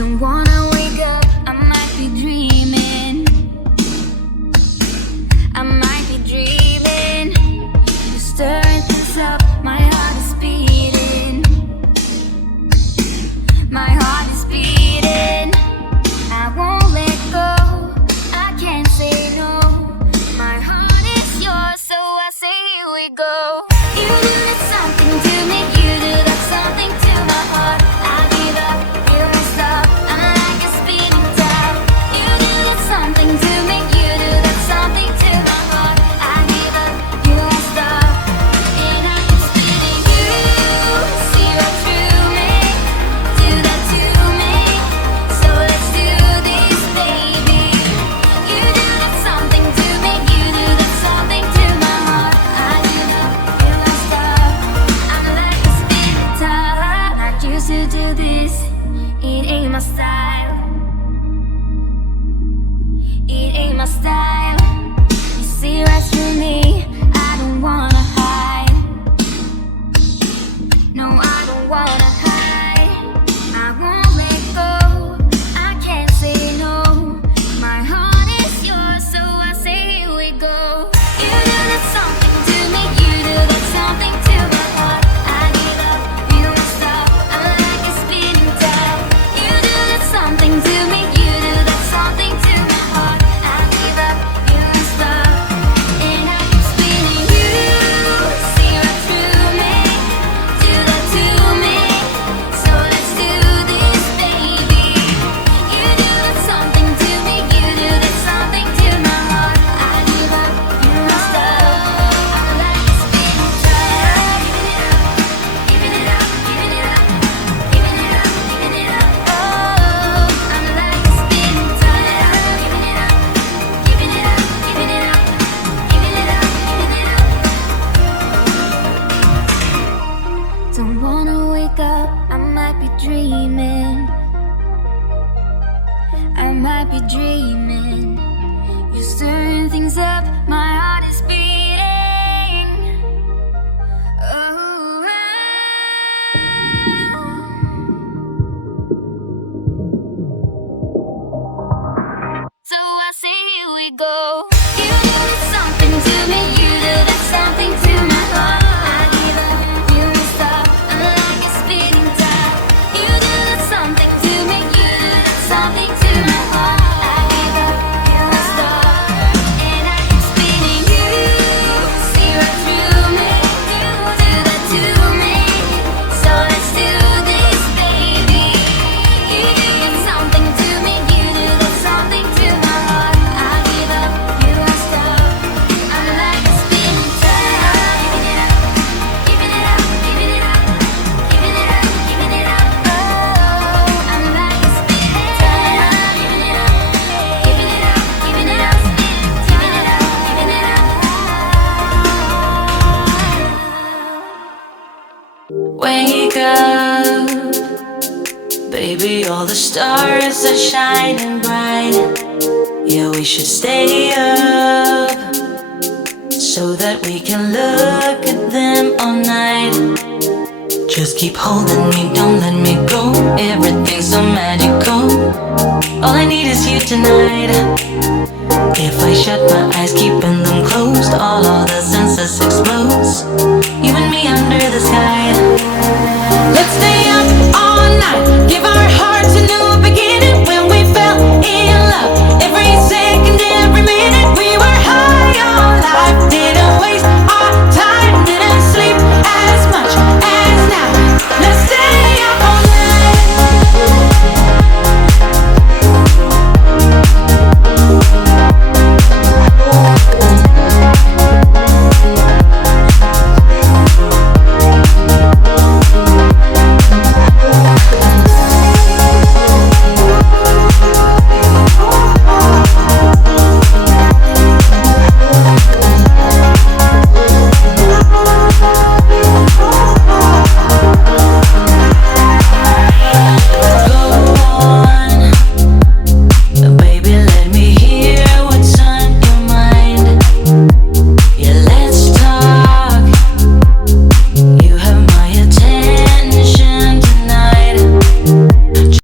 Don't wanna wake up, I might be dreaming. I might be dreaming. You're stirring things up, my heart is beating. My heart is beating. I won't let go, I can't say no. My heart is yours, so I say here we go. You do that something to me, you do that something to my heart. I give up, you won't stop, I'm like a speeding top. You do that something to me, you do that something to my heart. I give up, you won't stop, and I keep spinning. You see right through me, do that to me, so let's do this, baby. You do that something to me, you do that something to my heart. I give up, you won't stop, I'm like a speeding top. Not used to do this, it ain't my style. It ain't my style. You see right through me, I don't wanna hide. No, I don't wanna hide. I won't let go, I can't say no. My heart is yours, so I say here we go. You do that something to me, you do that something to my heart. I give up, you won't stop, I'm like a speeding top. You do that something to me, you do that something to my heart. I give up, you won't stop, and I keep spinning. You see right through me, do that to me, so let's do this, baby. You do that something to me, you do that something to my heart. I give up, you won't stop, I'm like a speeding top. Giving it up, giving it up, giving it up, giving it up, giving it up. Oh, I'm like a speeding top. Giving it up, giving it up, giving it up, giving it up, giving it up. Don't wanna wake up, I might be dreaming. I might be dreaming. You're stirring things up, my heart is beating. Oh, so I say here we go. You do that something to me, you do that something to my heart. I give up, you won't stop, I'm like a speeding top. You do that something to me, you do that something to my heart. I give up, you won't stop, and I keep spinning. You see right through me, you do that to me, so let's do this, baby. You do that something to me, you do that something to my heart. I give up, you won't stop, I'm like a spinning top. Giving it up, giving it up, giving it up, giving it up, giving it up. Oh, I'm like a spinning top. Giving it up, giving it up, giving it up, giving it up, giving it up. Wake up, baby, all the stars are shining bright. Yeah, we should stay up so that we can look at them all night. Just keep holding me, don't let me go. Everything's so magical. All I need is you tonight. If I shut my eyes, keeping them closed, all the senses explode. You and me under the sky.